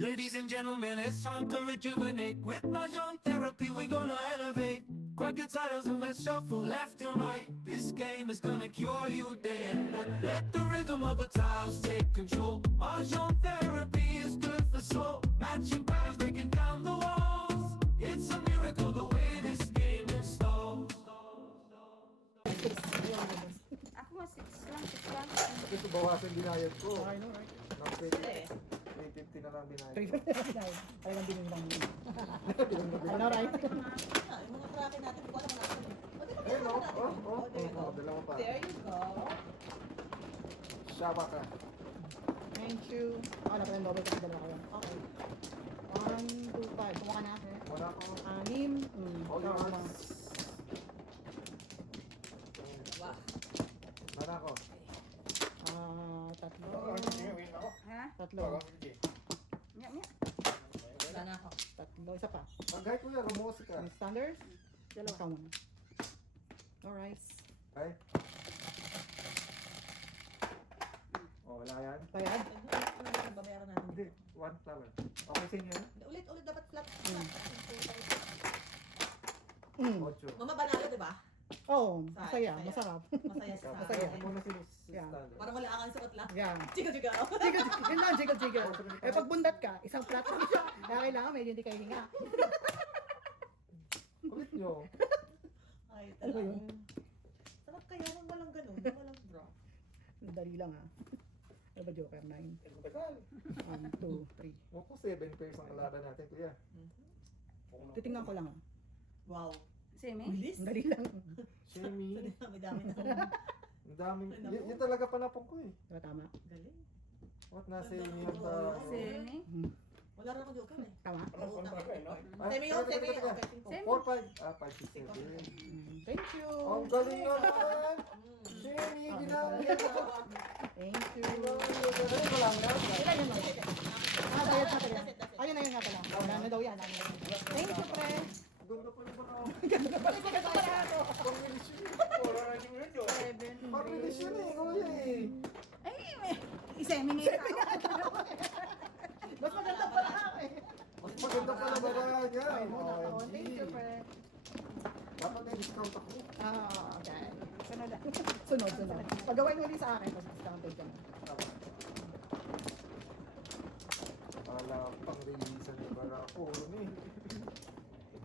Ladies and gentlemen, it's time to rejuvenate. With Mahjong therapy, we're gonna elevate. Grab your titles and let's shuffle left and right. This game is gonna cure you day and night. Let the rhythm of the tiles take control. Mahjong therapy is good for soul. Matching patterns, breaking down the walls. It's a miracle the way this game installs. Ako nga, 6 lang, 6 lang. Kasi ito bawasan binayad ko. I know, right? Nang 350 na lang binayad. 359. Talagang binili lang yun. I know, right? Yung mga bracket natin, hindi ko alam natin. Ayun, There you go. dalawa pa. There you go. Shaba ka. Thank you. Napalang double kasi dalawa kayo. Okay. 1, 2, 5. Kumuha ka na. Wala ko. 6. All yours. Wow. Wala ko. 3. Ha? 3. Nya, nya. Wala na ako. 3. Isa pa. Tagay ko yan, rumusi ka. Miss Sanders. Dalawa. Ikaw muna. Alright. Ay. Oh, wala yan. Bayad. Ano yung babayaran natin? Hindi, 1 flower. Okay sa inyo yun? Ulit dapat flat. Mm. 8. Mama, banalo, di ba? Oh, masaya. Masaya. Masarap. Masaya sa... Masaya. Ako muna si Yeah. Standard. Parang wala kang suot lang. Yeah. Chiga-chiga. Jiggle, yun lang, jiggle. Eh, pag bundat ka, isang flat lang siya. Kaya kailangan medyo hindi kayo hinga. Ulit nyo. Ay, Ano ba yun? talagang... Sarap kaya nang walang ganun, nang walang drop. Dali lang ah. Ano ba, Joker? 9. 1, 2, 3. Huwag ko 7 pairs ang kalaban natin, kuya. Titingnan ko lang ah. Wow. Semi? Bilis. Ang dali lang. Shemi. Dami-dami na. Ang daming, yun talaga panapong ko eh. Diba tama? Galing. What nasa inyo yung tayo? Semi? Wala rin ako joker eh. Tama? Semi yun, semi. Okay, Semi. 4, 5. 5, 6, 7. Thank you. Ang galing naman! Shemi, ginamit ako! Thank you. Ginamit ko lang yan. Ilan yun lang? Bayad na talaga. Ayun na yun nga pala. Wala na daw yan. Thank you, pre. Ganda pa naman ako. Balik ka sa pala ako. Pabilis yun eh. 7. Pabilis yun eh, kuya eh. Ay, i-semi nga ito. Mas maganda pala ako eh. Mas maganda pala ba na yan? Ay, muna ako. Thank you, pre. Dapat may discount ako. Okay. Sunod. Pagawin mo ulit sa akin, tapos discounted ka na. Wala pang releasean na para ako. Ano eh.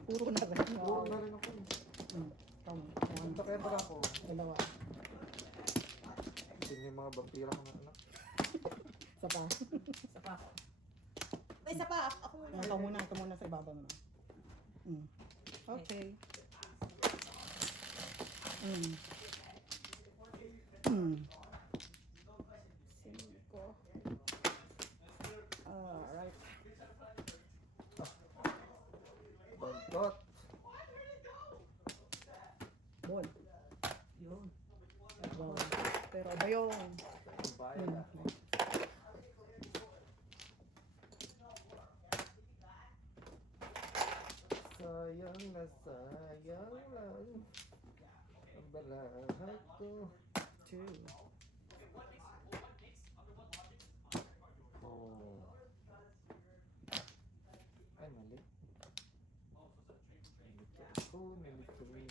Puro na rin. Puro na rin ako eh. Tama. Punta kaya para ako. Dalawa. Tingnan yung mga vampira ko na anak. Isa pa. Isa pa ako. May isa pa. Ako muna. Ito muna sa ibabaw mo. Okay. Cinco. Alright. Bantot. Ball. Yun. Wow. Pero ba yung... Bayan na. Sayang na sayang lang. Ang balahat ko. 2. Oh. Ay, mali. Nalito ako, nalito rin.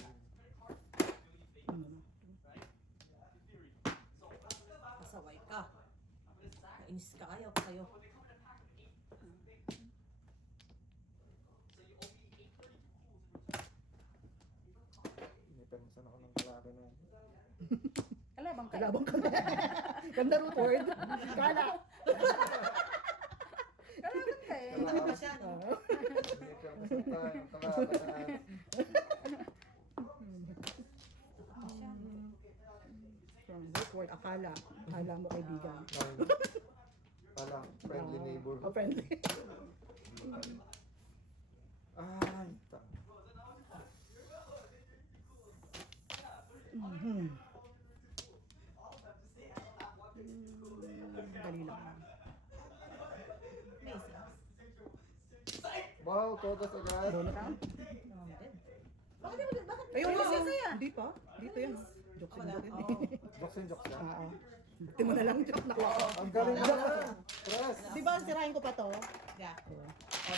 Pasaway ka. Nainis ka kayo. Kayo. Inipermisan ako ng kalaban na. Kalabang ka. Kalabang ka. Ganda root word. Kala. Kalabang ka eh. Kami pa siya, no? Inipermisan tayo ng kalaban na. From root word, akala. Akala mo kaibigan. Parang friendly neighbor. Oh, friendly. Ay, Dali lang. Amazing. wow, todas agad. Donut ka? Bakit di mo din? Bakit? Ayun, Ay, sisaya. hindi pa. Dito yan. Jokes Wala. din. Oo. Jokes and jokes yan. Oo. Buti mo na lang joke na ko. Ang galing na. Press. Di ba sirahin ko pa to? Yeah.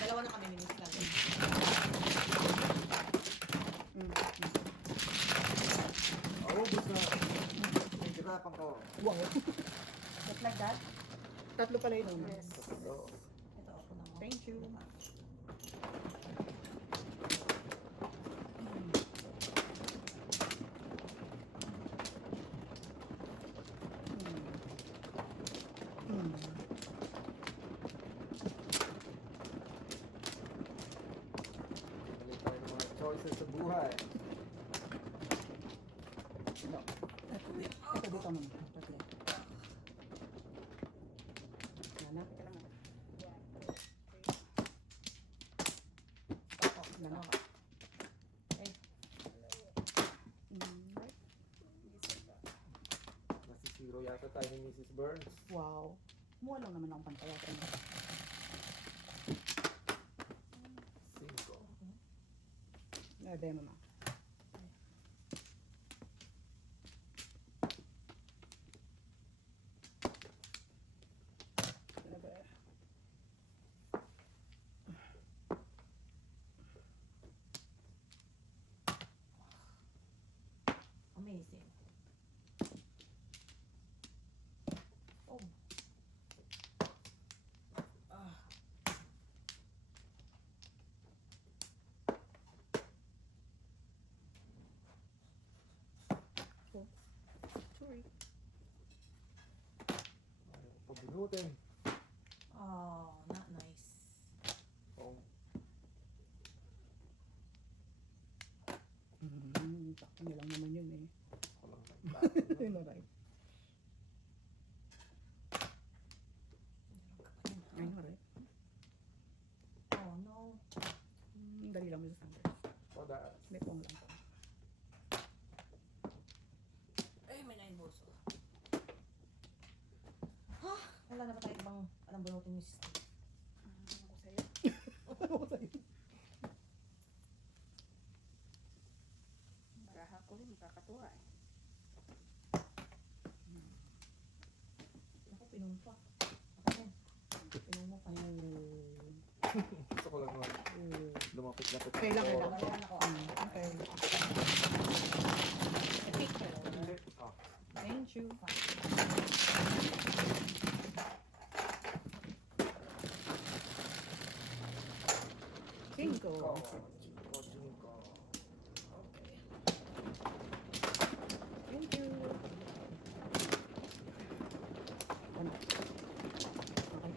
dalawa na kami minis lang. Ubus na. Nahihirapan ko. Wow. Just like that? Tatlo pala yun. Yes. Tatlo. Ito ako na mo. Thank you. Mali tayo ng mga choices sa buhay. No. Ito dito mo. Tatlo. Nana. Nana. Eh, Nasa zero yata tayo ni Mrs. Burns. Wow. Kumuha lang naman akong pantaya. 5. Demo na. amazing. Oh. Ah. Sorry. Ayaw ko pabunutin. Oh, not nice. Oh, Sakto niya lang naman yun eh. ako lang Yun na right. I know right. Oh no. Dali lang mo sa standards. Oh, that. May pong lang to. Ay, may nainboso. Ha? Wala na ba tayo ibang alam bunutin ni sister? Ako sa'yo. Baraha ko rin, makakatuwa eh. Ako, pinom pa. Ako din. Pinom mo pa. Gusto ko lang naman lumapit-lapit. Okay lang, okay lang. Bayaran ako. Okay. A picture. Oh, Thank you. Cinco. Cinco. Thank you. Ano? Okay.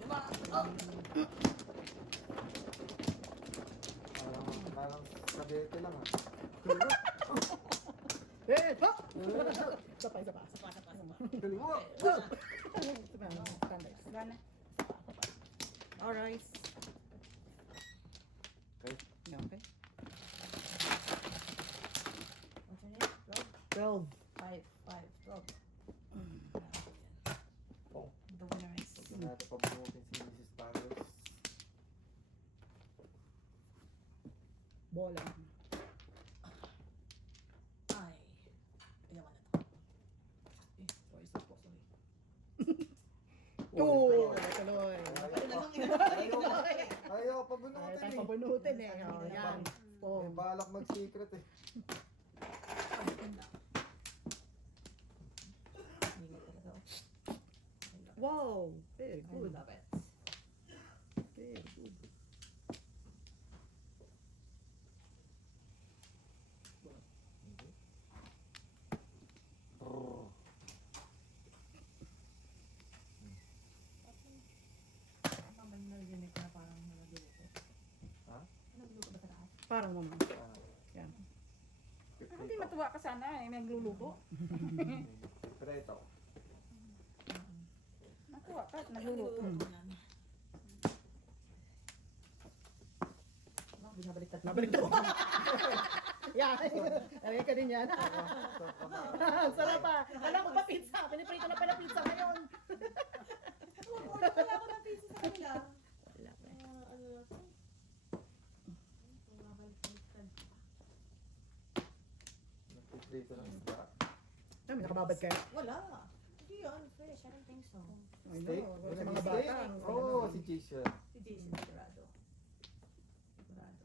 Lima. Oh! Parang sabete lang ah. Eh! Ha! Isa pa, isa pa. Sapa, sapa, sapa. Galing mo! Standards. Wala na. Alright. Okay. Okay. What's your name? 12. 5, 12. Oh, The winner is... huwag na natin pabunutin si Mrs. Palos. Bola. Ay. Ayawan na to. Eh, sorry, sorry. Oo! Tuloy. Ayaw Ayaw pabunutin tayo eh. pabunutin eh. Oh, yan. Oh. May balak mag-secret eh. Ingat talaga. Wow! Very I good. love it. Very good. Brrr. Ang may narinig ko na parang naluluto. Ha? Naluluto ba sa taas? Parang naman. Ah, Yan. Hindi matuwa ka sana eh, may nagluluto. Pero ito. Matuwa ka at nagluluto. yan. Ano, binabaliktad mo? Nabalik ko. Yan. Narinig ka din yan. Sarap pa. Alam ko ba pizza? Piniprito na pala pizza ngayon. Wala ako ng pizza sa kanila. Wala pa. Ano na to? Binabaliktad. Nagpiprito ng isda. Ay, may nakababad kayo. Wala. Hindi yan, fresh. I don't think so. I Steak? know, Wala sa na mga steak? bata. Oo, si Jason. Si Jason Sigurado. Sigurado.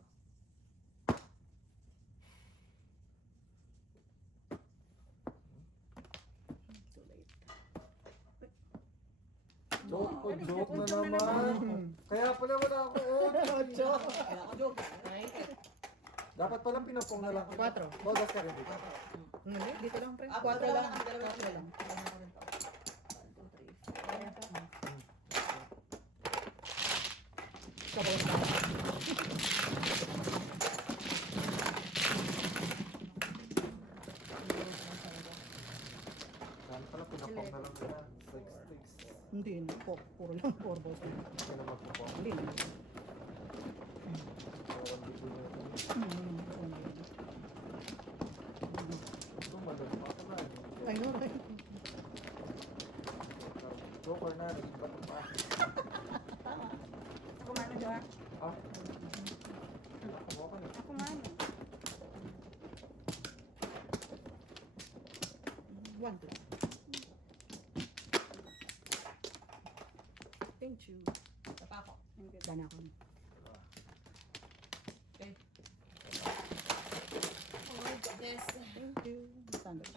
Too late. Joke na naman. Kaya pala wala ako. Ocho. Kailangan ko joke. Right? Dapat pala pinapong na lang. 4. Bogas ka rin dito. Hindi, dito lang pre. 4 dalawa lang. lang, dalawa 4 lang. lang. Dalawa lang to. 1, 2, 3, 4. Sabaw na. Dapat pala pinapong na lang nila. Six. Hindi, hindi. Puro lang. 4 balls lang. Kaya na magpapong. Hindi. Parang dito na ito. Ito, madali pa ako na. I know, right? Joker na, nag-iba pa. Ako mano siya. Ah? Kumuha ka na. Ako mano. 1 plus. Thank you. Isa pa ako. Dana ako. Okay. Oh my goodness. Thank you. Standard.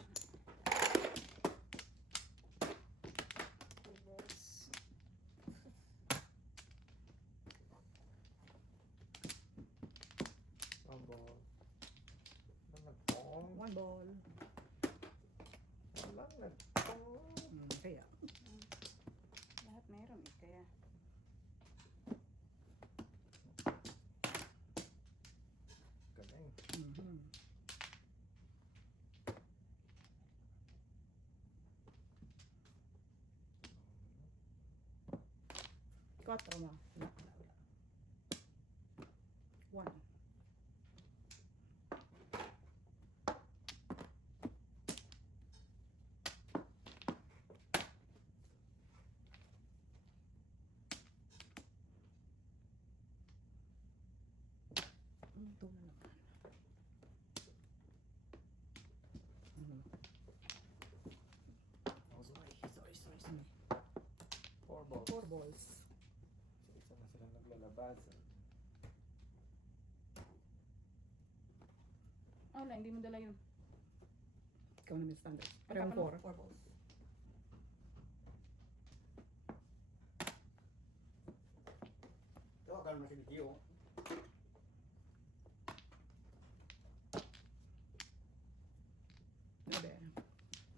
Ang ball. Ang nagpong. 1 ball. Walang nagpong. Kaya. Lahat meron eh. Kaya. Galing. Mhm. Quatro na. Wala. 1. Ito na naman. Sorry. 4 balls. 4 balls. Isa na sila naglalabas. Oh, wala. Hindi mo dala yun. Ikaw naman standard. Parang 4. 4 balls. Ito, akala mo si Gio. Grabe.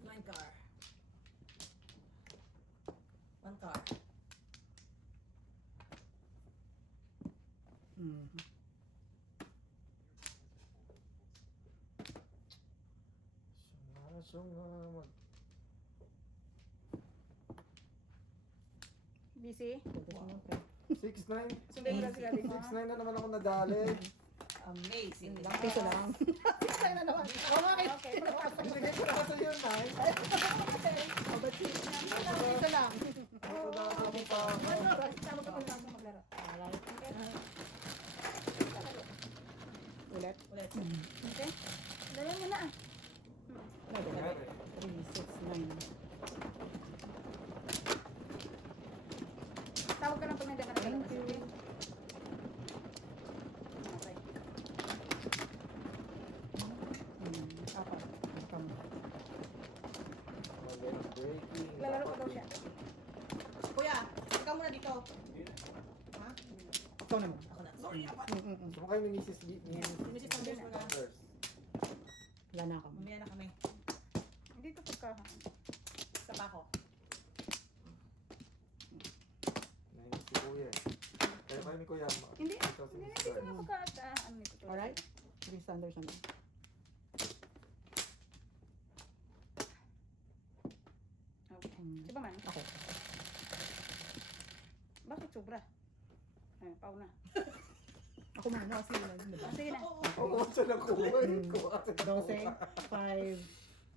9 car. 1 car. Mhm. Sunga. Busy? Focus mo, pre. 6-9. Sunday mo lang sila din. 6-9 na naman ako nadali. Amazing. Piso lang. Piso na naman. Oh, bakit? Okay. Binigay ko na kasi yun, Nay. Oh, but piso lang. Ito na ako pa. Tama ko lang sa maglaro. Ulit. Ulit. Okay? Dala mo na ah. Grabe, grabe. 3, 6, 9. Tawag ka lang pag nandiyan ka na. Thank you. Okay. Apat. Tama. Breaking. Lalaro ko daw siya. Kuya, ikaw muna dito. Ha? Ikaw naman. Ako na. Sorry, apat. Sumakay ni Mrs. G. Ni Mrs. Sanders muna. Sanders. Wala na ako. Mamaya na kami. Hindi ito pagkahan. Isa pa ako. Nainis si Kuya. Kaya kayo ni Kuya. Hindi. Ikaw si Hindi Mrs. ko na Sanders. pagkataan nito. Alright? 3 standards naman. Okay. Si ba man? Ako. Bakit sobra? Ay, pau na. Ako muna kasi yun. Diba? Ah, sige na. Oo, siya na kuha. Kuha siya na 12, kuha. 5,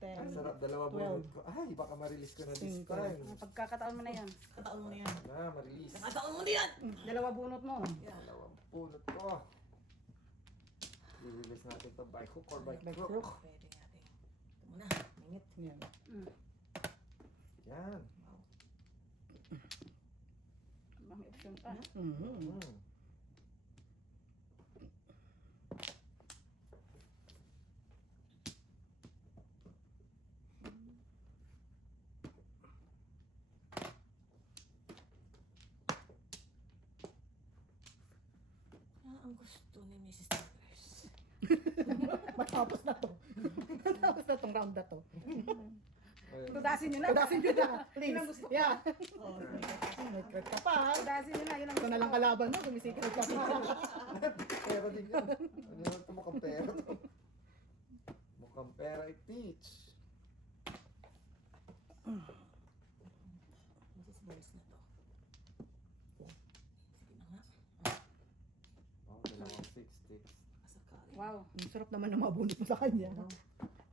Ang 10. sarap, dalawa 12. bunod ko. Ay, baka ma-release ko na this Cinco. time. Ah, pagkakataon mo na yan. Kataon mo na yan. Ma-release. Nakataon mo na yan! Dalawa bunot mo. Yeah. Dalawang bunod ko. I-release natin to by hook or by By crook. crook. Pwede natin. Ito muna. Mingit. Yan. Mm. Yan. Yan. May option pa. Mhm. Ang gusto ni Mrs. Tigers. Matapos na to. Matapos na tong round na to. Ayun. Tudasin nyo na. Tudasin nyo na, please. Yun ang gusto ko. Yeah. Oh, May crit ka pa. ha? Tudasin nyo na. Yun ang Ito gusto na lang ko. kalaban mo, gumisikil ka pa. Pera din yan. Ano naman ito mukhang pera to? Mukhang pera i-teach. Mrs. Boys na to. Sige na nga. Oh, dalawang 6 sticks. Kasakali. Wow. Ang sarap naman na mabunot mo sa kanya.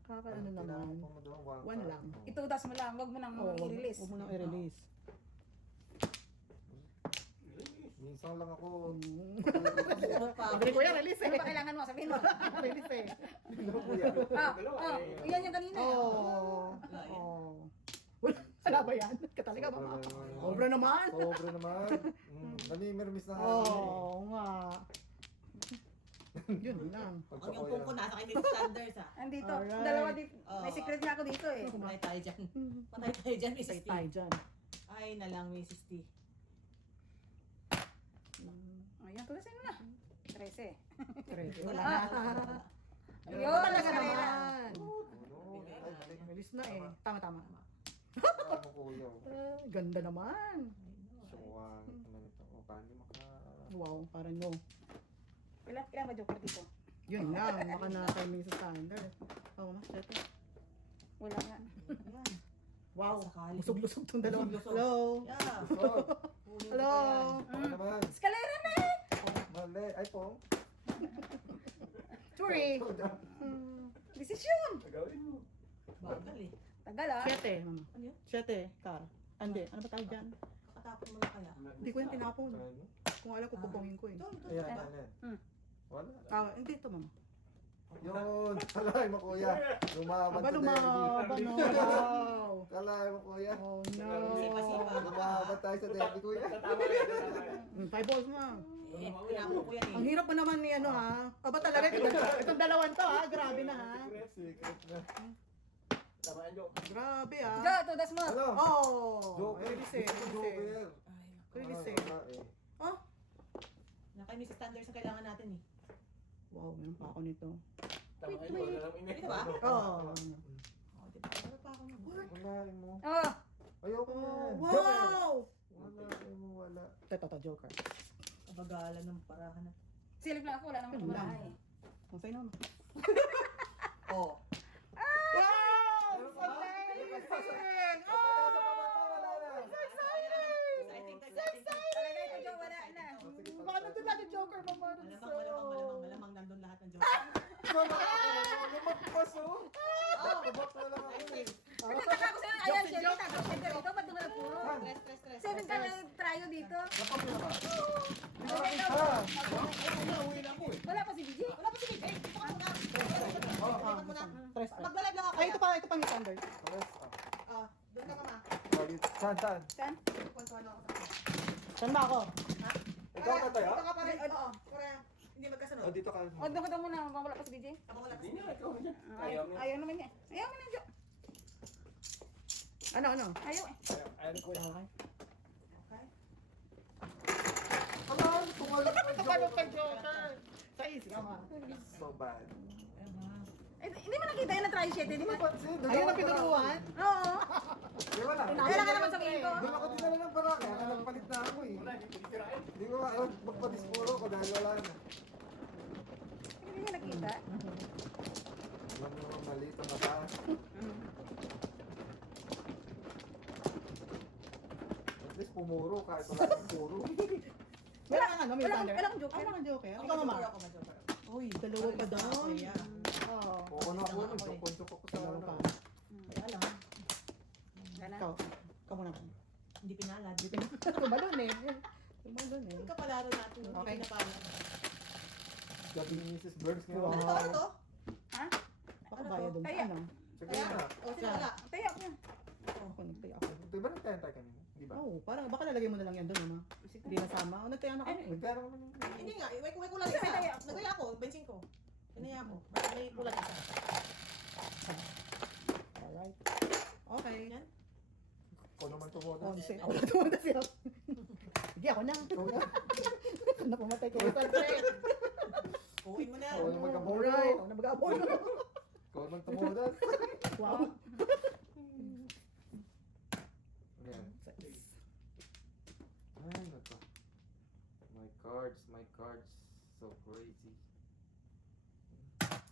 Kakaano naman. One lang. Itudas mo lang. Huwag mo nang i-release. Huwag mo nang i-release. Minsan lang ako. Sabi ko yan, release Ano eh. ba kailangan mo? Sabihin mo. Release eh. Ano po yan? Yan yung kanina. Oh. Oh. Wala ba yan? Katali ka ba? Sobra naman. Sobra naman. Nanimirmis na nga. Oo nga. Yun lang. Ang yung pong ko nasa kay Mrs. Sanders ah. Andito. Alright. Dalawa dito. Oh. May secret nga ako dito eh. Patay tayo dyan. Patay tayo dyan, Mrs. Say T. tayo dyan. Ay na lang, Mrs. T. Ayan, tudasin mo na. 13. Ready. Wala Wala na. na. Ayun, Talaga naman. naman. Ay, mali. Release na eh. Tama, tama. Ano kuya? Ganda naman. Suwa. Ano nito? O, paano maka... Wow, parang no. Ilan ba joker dito? Yun lang, baka na kay Mrs. Standard. Oo, mas ito. Wala nga. Yan. Wow, Sakali. lusog-lusog tong dalawa. Lusog-lusog. Hello. Yeah. Gusto! Huli Hello. ko pa yan. Ano naman? Eskalera na eh! Mali. Ay, po. Sorry. Desisyon! Gagawin mo. Bagal eh. Tagal ah. 7, mama. Ano yun? 7, Kara. Ande, ano ba tayo dyan? Kakatapon mo na kaya. Hindi ko yan tinapon. Ano? Kung alam ko, pupungin ko eh. Ito, ito. Ayan, ano? Wala. Ah, hindi ito, mama. Yun! Kalay mo, kuya. Lumaban Aba, to lumaban, Derby. no. Wow. Kalay mo, kuya. Oh, no. Sipa-sipa. Lumaban tayo sa derby, kuya. 5 balls mo. Eh, tinapon ko yan eh. Ang hirap mo naman ni ano ha. Aba talaga, itong dalawan to ha. Grabe na ha. Secret na. Grabe ha. Jo, tudas mo. Ano? Oh, Joker. release eh, release eh. Joker. Ay, Release eh. Wala eh. Oh, na kay Mrs. Sanders ang kailangan natin eh. wow, meron pa ako nito. Dito ba? Oh. Oh, diba? Ano pa ako nun? Wala mo. Oh, Ayoko na. Oh, wow! Wala mo, wala. Ito, Joker. Kabagalan ng parahan na. silip lang ako. Wala naman Yun tumala lang. eh. Kung sa'yo naman. Oh. Wow! So amazing! Oh! So exciting! Talaga ito, Jo, wala na. Baka nandun lahat yung Joker mo, Marcos. Malamang nandun lahat ng joke. Lumagpas oh. Kabak na lang ako eh. Nagtaka ako sa'yo. Ayan, siya dito. Siya dito. Ba't naman nagpuro? Stress. 7 ka na tryo dito. Napapila ka. Uwi na ako eh. Wala pa si BJ. Wala pa si Big. Dito ka muna. Lipat mo na. Stress. Mag-live lang ako. Ay, ito pa yung standard. Pares Ah, doon ka mama. Saan? Saan? Kwentuhan ako sa akin. Saan ba ako? Ikaw ka tayo? Dito ka pa rin. Oo. Para hindi magkasunod. Oh, dito ka. O, doon ka daw muna. Wala pa si BJ. Ako wala. Ayaw naman niya. Ayaw mo na, Jo. Ano? Ayaw eh. Ano ko yan? Okay. Alam, tumalak ka Tumalok kay Joker. Sa easy ka ma. So bad. Eh, hindi mo nakita yung na-try 7, di ba? Ayun ang pinuruan. Oo. Di wala. Kaya ka naman sabihin ko. Doon ako dinala ng baraka. Nagpalit na ako eh. Hindi ko nga magpadispuro ko dahil wala na. Hindi niya nakita. Alam mo naman mali ito mata. At least pumuro kahit wala kang puro. Wala kang ano, may Wala standard. akong joker. Wala kang Joker. Ako Ikaw mama. ako ma-joker. Uy, dalawa pa daw. Yeah. Oo. Oo na ako. Nagsukonsyok ako sa Dalawa ano. pa. Kaya lang. Gana. Ikaw muna. Hindi pinalad. Tumalon eh. Tumalon eh. Yung kapalaro natin. Okay. Hindi pinapalad. Gabi ni Mrs. Burns Wow. ngayon. Ano to? Ha? Baka bayad dun sa Kaya. ano. Sige na. O, sino wala? Tayo ako yan. Ako nagtay ako. Ito Di ba nagtayan tayo kanina? Di ba? Oo, parang baka lalagay mo na lang yan doon, mama. Hindi nasama. O, nagtaya na kami. Nagtayan ako naman. Hindi nga, may kulang Kasi may isa. daya ako. Nagaya ako, bensin ko. Pinaya ako. May kulang isa. Alright. Okay. Yan. Ikaw naman tumuha. Konse. Ako na tumunta siya. Sige, ako na. Ikaw na. Na pumatay kayo sa trek. Kuhin mo na. Ikaw naman mag-abono. Alright. Ako na mag-abono. Ikaw naman tumuha. Wow. Ayan. Ay, nako. My cards. So crazy.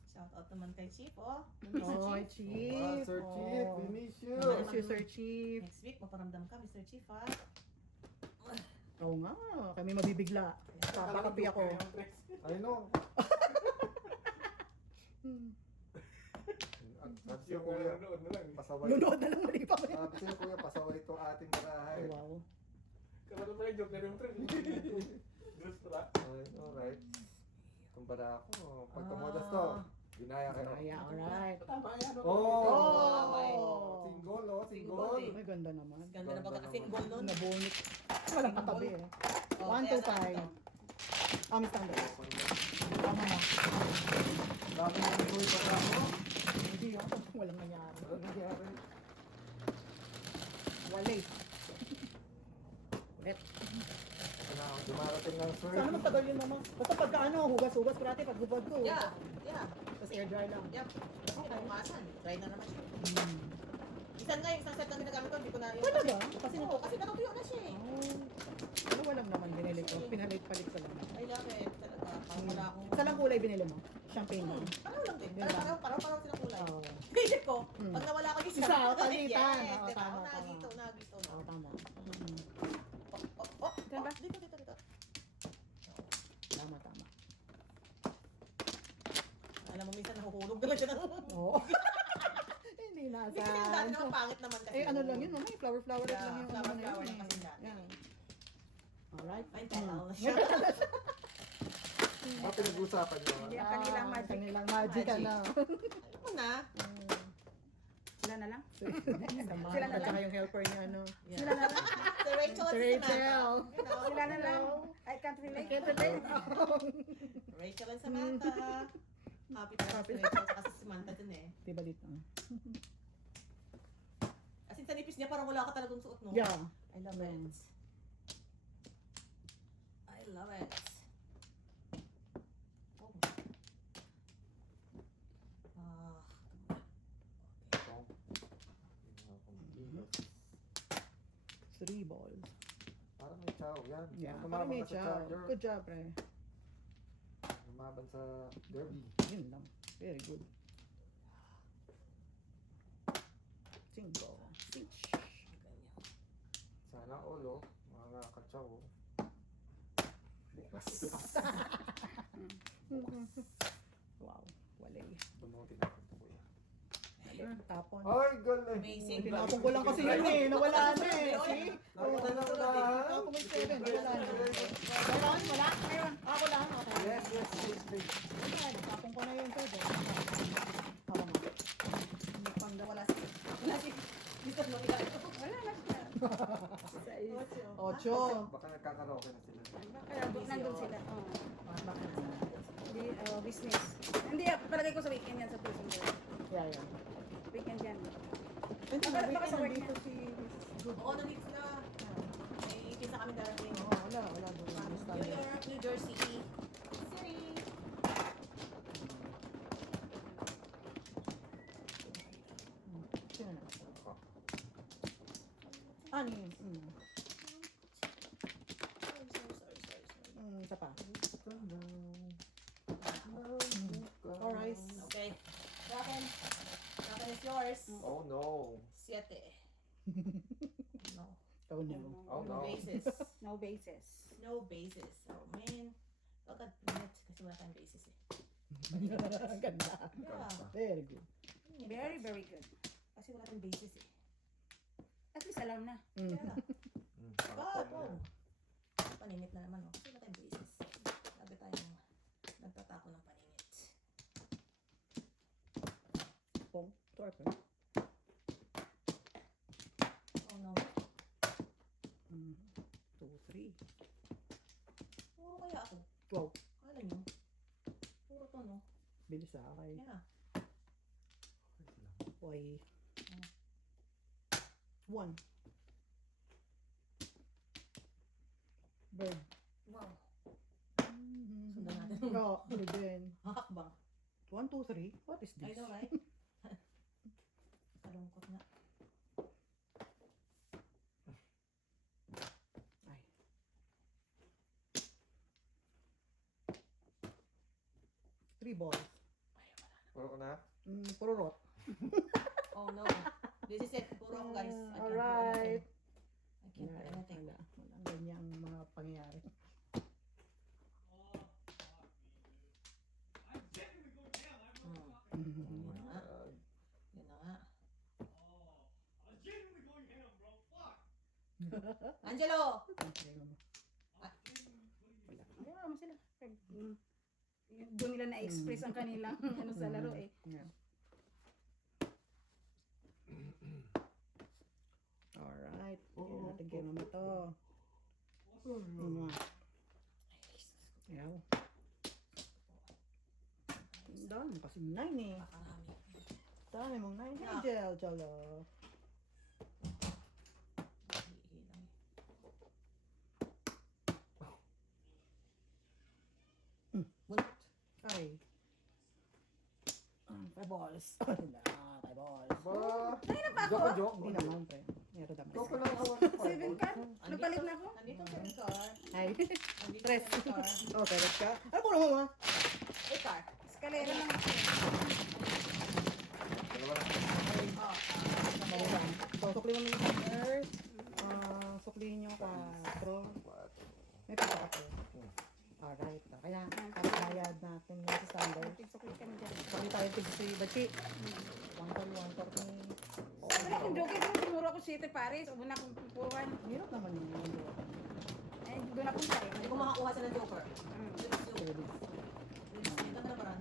Shout out naman kay Chief, oh. Oh, Wow, Chief. Sir Chief, we miss you. Miss you, Sir Chief. Next week, maparamdam ka, Mr. Chief, ha? Oo nga, kami mabibigla. Papakapi ako. I know. Hmm. Sabi siya kuya, pasaway. Nunood na lang mali pa. Sabi siya kuya, pasaway itong ating barahay. Ay, wow. I know, right? Itong bara ako, pag tumudas to, ginaya kayo. Ay, alright. Oh! Single, oh, single. Ay, ganda naman. Ganda na pagkakasinggol nun. Nabunit. Walang katabi eh. Oh, 1, kaya 2, 5. saan ito? Kami standard. Tama na. Dami ng buhay pa ako. Hindi ako. Walang nangyari. Ano nangyari? Wali. Ulit. Dumarating ng sir. Sana magtagal yun, mama. Basta pagka ano, hugas-hugas parati pag hubad ko. Yeah, yeah. Tapos air dry lang. Yep. Kasi kinabukasan. Try na naman siya. Hmm. Isang nga, isang set na ginagamit ko, hindi ko na yun. Talaga? Kasi oo, kasi natutuyo na siya eh. Oh. Ano walang naman binili ko. Pinalit-palit ko lang. I love it. Talaga. Parang wala akong... Isa lang kulay binili mo? Champagne lang. Pareho lang din. Yun lang. Pareho silang kulay. Oo. Isip ko, Hmm. pag nawala ko isa. Isa, palitan. Yes, Oo, diba? tama, Nagito, tama. nagito. Oo, tama. Hmm. Oh, Diyan ba? dito. Tama, tama. Alam mo, minsan nahuhulog naman siya ng... Oo. Hindi na Hindi kasi yung dati naman pangit naman kasi. Eh, ano lang yun, mama? Flower Yeah, lang yung flower ano na lang yun eh. kasi dati. Yan. Alright. Ay, tatal na siya. Mga pinag-uusapan niyo. Hindi, ang kanilang magic. Kanilang magic, Magic. ano. Ano na? Sila na lang. Sila na lang. Yung helper niya, ano. Yeah. Sila na lang. Si Rachel at Si si Rachel. Samantha. You know, Sila na lang. I can't relate. Can't relate. Rachel and Samantha. Happy talaga si Rachel at si Samantha dun eh. Diba dito? As in, sa nipis niya parang wala ka talagang suot, no? Yeah. I love it. I love it. Oh. Ah, Three balls. Parang may chow, yan. Yeah. Tumaban Parang may ka sa chow. charger. Good job, pre. Lumaban sa derby. Yun lang. Very good. Cinco. Six. ganyan. Sana all, oh. Mga kachaw, oh. Wow. Wala eh. Bunutin ako ito, kuya. Tapon. Ay, galing! Amazing. Tinapon ko lang kasi yun eh. Nawala na eh. See? Nakita na wala. Ako may seven. Wala na. Wala? Wala? Ngayon. Ako lang. Okay. Yes, yes, please, please. Tapon ko na yun. Pwede. Ako nga. Pag nawala si... Wala si... Gusto mo nila. Wala na siya. Ocho. Baka nagkakaroke na sila. Kaya nandun sila. Oh. Bakit? Hindi, business. Hindi, palagay ko sa weekend yan sa prison ko. Yeah, yeah. Weekend yan. Baka sa work niya. dito si... Oo, nandito sila. May isa kami darating. Oo, wala. Wala doon. New York, New Jersey. City. Sino na? Ano yun? Isa pa. Alright. Okay. Raken. Raken is yours. Oh no. 7. No. Oh no. Oh No no. basis. No basis. No basis. Oh man. Look at minute. Kasi wala tayong basis eh. Ganda. Yeah. Very good. Very, very good. Kasi wala tayong basis eh. At least alam na. Yeah. Parang Oh. Paninit na naman oh. Kasi wala tayong basis. Lagi tayong nagtatako ng paninit. Pong. Torpe. Oh no. Puro kaya ako. Wow. Kala nyo? Puro to, no? Bilis okay. Yeah. Okay. 1. Bird. Wow. Mm-hmm. Sundan natin. Oo, din. Hakbang. 1, 2, 3. What is I this? know, right? Kalungkot nga. Ay. Three balls. Puro ko na. Puro rot. Oh no. This is it. Puro ako, guys. I can't do Alright. anything. I can't do anything. Wala. Walang ganyang mga pangyayari. Hmm. Yun na nga. Yun na nga. Angelo! Ayaw mo sila. Doon nila na-express ang kanilang ano sa laro eh. Yeah. Alright. Tignan natin game naman to. Ayaw. Dami kasi 9 eh. Pakarami. Dami mong 9. Hey, Jel, Jolo. Hihi lang eh. Bunot. Ay. 5 balls. Wala, 5 balls. Ba? Joke, joke. Hindi naman, pre. Meron naman. Joke ko lang ako. 7 ka? Nagpalit na ako? Andito ang seven car. Ay. Andito Tres. ang seven car. Oh, pelet ka. Ano po naman, ma? 8 car. Eskalera lang ako. Dalawa na. Oh. Maliwan. So, suklihan mo yung number. Suklihin nyo 4. May pita ka po. Alright. Kaya, kapayad natin yung sa standard. Tigsukli ka na dyan. Kami tayo tig si Bachi. 1 for me. Wala akong joke. Tumuro ako 7 pares. O na akong pupuruan. Hirap naman yun. Eh, doon ako tayo. Hindi ko makakuha sa ng joker. Mm. Dito na naman.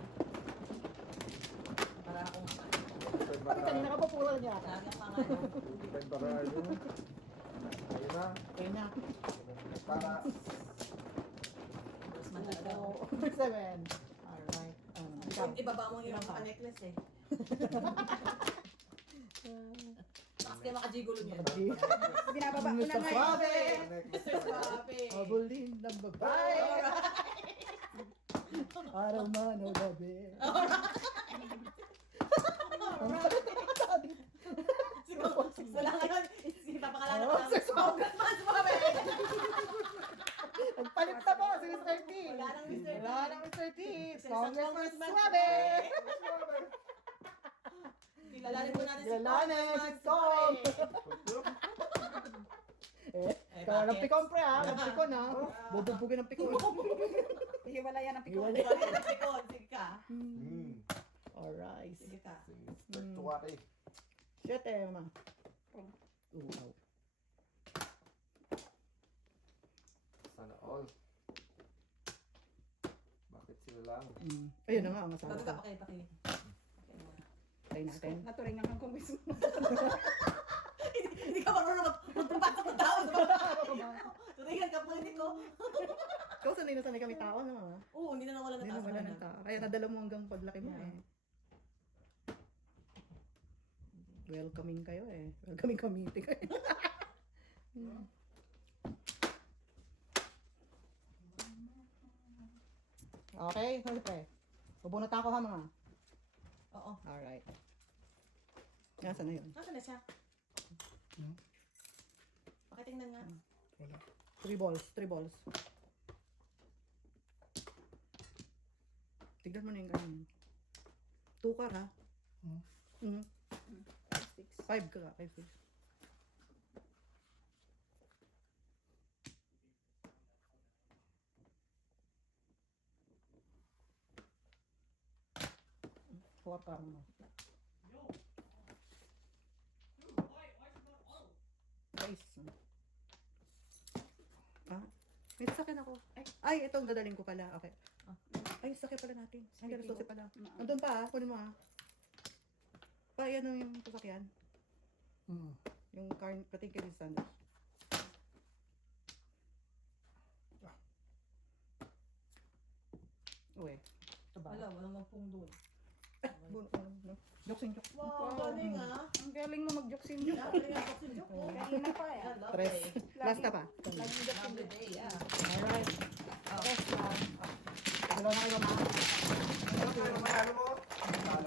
Para akong Bakit kanina ka po puro niya? lagi ang pangalan. Depend para yun. Ayun na. Kaya niya. Para. Mas man talaga. 7. Alright. Ibaba mo yung necklace eh. Tapos kayo makajigolo niya. Binababa ko na Mr. ngayon. Suave! Mr. Suave. Abulin ng babae. Araw man o gabi. Wala ngayon. Ipapakalanan Oh, ko Sir Suave. Mas Suave. Nagpalit na po si Mr. T. Wala nang Mr. T. Wala nang Mr. T. Congressman Congressman Suave. Kilalanin po natin si Kilalanin Congressman si Tom. Eh, Kaya ng bakit? pikon pre ha. Ng pikon ha. Bubugin ng pikon. Hiwala yan ang pikon. Hiwalay. Wala na si Con. Sige ka. Alright. Sige ka. Tuwari. Shit eh, ma. Oh. Wow. Sana all. Bakit sila lang? Ayun na nga, ang masama Bago ka, ka. paki. Okay muna. Tayo natin. Naturing lang ang kumbis mo. Hindi ka marunong magpapasok ng tao. Turingan ka politiko. Ikaw sanay na sanay kami tao na. Oo, hindi na nawala ng Hindi tao na sa wala kanya. ng tao. Kaya nadala mo hanggang paglaki mo Yeah. eh. Welcoming kayo eh. Welcoming committee kayo. Okay, siyempre. Bubunot ako ha mga. Oo. Alright. Nasaan na yun? Nasaan na siya? Pakitingnan nga. 3 balls, 3 balls. Tignan mo na yung ganyan. 2 ka ha? 5 ka, 5 6. Four ka mo. Guys. May sasakyan ako. Ay, ito ang dadaling ko pala. Okay. Ay, sasakyan pala natin. Ay, sasakyan pala. Nandun pa ha, kunin mo ha. Pa, yan yung sasakyan. Yung car, pating kay sandwich. Wala, walang magpung doon. Jokesing joke. Wow, galing ah. Ang galing mo mag-joksin yun. Galing ang pagsinjok ko. Kanina pa eh. Yan, Tres. lovely. Basta pa. Laging joksin Lovely day, yeah. Alright. Tres na. Dalawa na kayo, ma. Ano mo?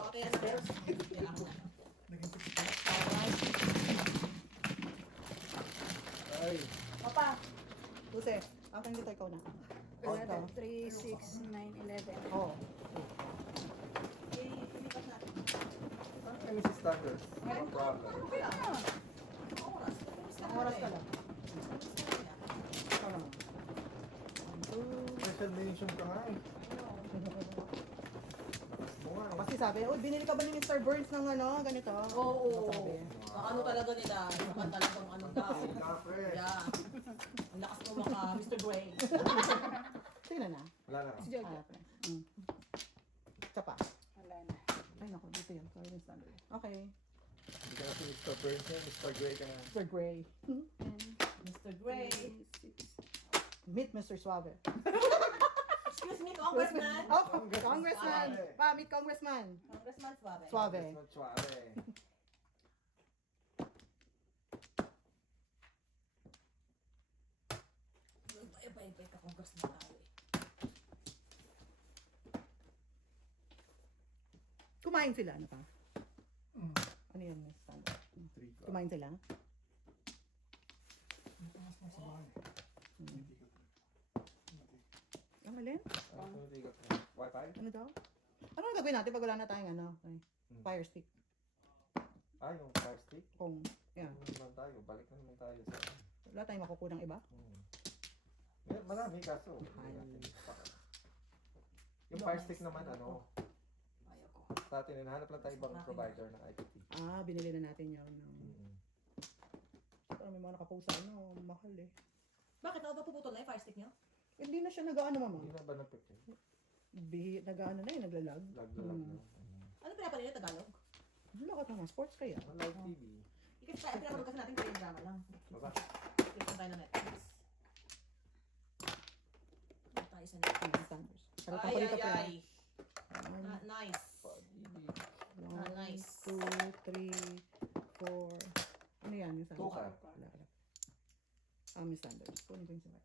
Okay na. Kailangan na. Ay. Papa. Luse. Akin dito ikaw na. Oh, ikaw. 3, 6, 9, 11. Oh. Ilipat natin. Ano si Standards? No problem. Okay lang. Oras. Ang oras ka lang. Ikaw naman. Special mention ka nga eh. Lakas mo nga eh. Kasi sabi, uy, binili ka ba ni Mr. Burns ng ano, ganito? Oo. Sabi. Ano talaga nila? Sakan talagang ano daw. Ay, kapre. Yeah. Ang lakas mo maka Mr. Gray. Sino na? Wala na. Si Jojo. Ah, pre. Isa pa. Wala na. Ay, naku, dito yan. Sorry, Miss Standard. Okay. Hindi ka na si Mr. Burns yan. Mr. Gray ka na. Mr. Gray. 10, Mr. Gray. 6. Meet Mr. Suave. Excuse me, Congressman. Oh, Congressman. Pa, meet Congressman. Congressman Suave. Suave. Suave. Iba-iba ka, Congressman tayo eh. Kumain sila, ano pa? Ano yan, Miss Standard? 3 Kumain sila? Ang alin? Wi-Fi? Ano daw? Ano ang gagawin natin pag wala na tayong ano? Ay, fire stick. Ah, yung fire stick? Kung, yan. Ano naman tayo? Balik na naman tayo sa... Wala tayong makukunang iba? Marami kaso. Yung fire stick naman ano, Ayaw ko. sa atin, hinahanap lang tayo ibang provider ng IPT. Ah, binili na natin yun. No. Pero may mga nakapost sa ano, mahal eh. Bakit? Ako ba puputol na yung fire stick niyo? Hindi na siya nag-ano, mama. Hindi na ba na-prepare? Nag-ano na yun, naglalag. Lag-lag na. Ano pinapanood niyo Tagalog? Wala ka naman, sports kaya. Live TV. Ikit tayo, pinapanood kasi natin Korean drama lang. Baba. Ikit tayo na Netflix. Ikit tayo sa Netflix. Ay, standards. Pero Ay, paborito ay, ko yan. ay. Nice. Nice. 1, 2, 3, 4. Ano yan? Yung standards? Tuka. Wala. May standards. Kunin ko yung simay.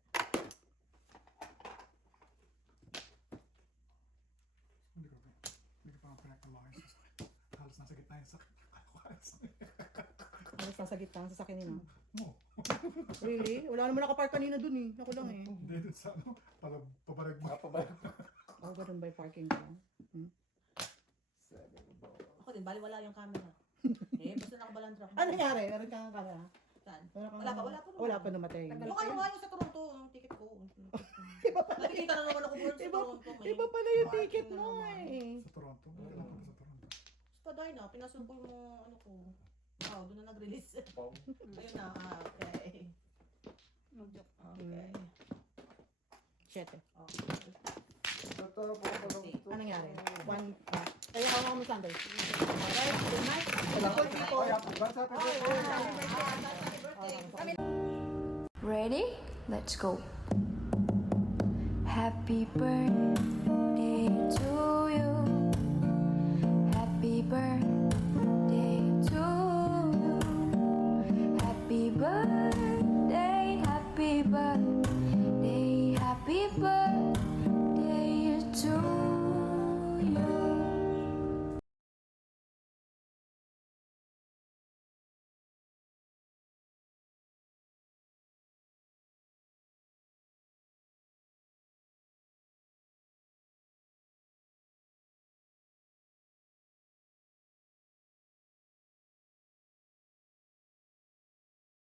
Hindi ko pa connect ang mga yung sasakit. Halos nasa gitna yung sakit. Alas nasa gitna ang sasakyan nila. Mo. Really? Wala naman nakapark kanina dun eh. Ako lang eh. Hindi dun sa ano. Pabarag mo. Oh, ganun ba yung parking ko? Ako din, bali wala yung camera. Basta nakabalandra ko. Ano nangyari? Meron kang kamera? Saan? Meron kang- Wala pa, wala pa. Wala pa namatay. Yung ano nga yung sa Toronto, yung ticket ko. Nakikita na naman ako doon sa Toronto. Iba pala yung ticket mo eh. Sa Toronto. Kailan pa sa Toronto. Sa Paday na, pinasuko yung ano ko. Doon na nag-release. Ayun na, okay. Mag-joke. Okay. Siyete. Okay. Ano nangyari? Kaya ako mo Sunday. Alright, good night. Good people. Ready? Let's go. Happy birthday to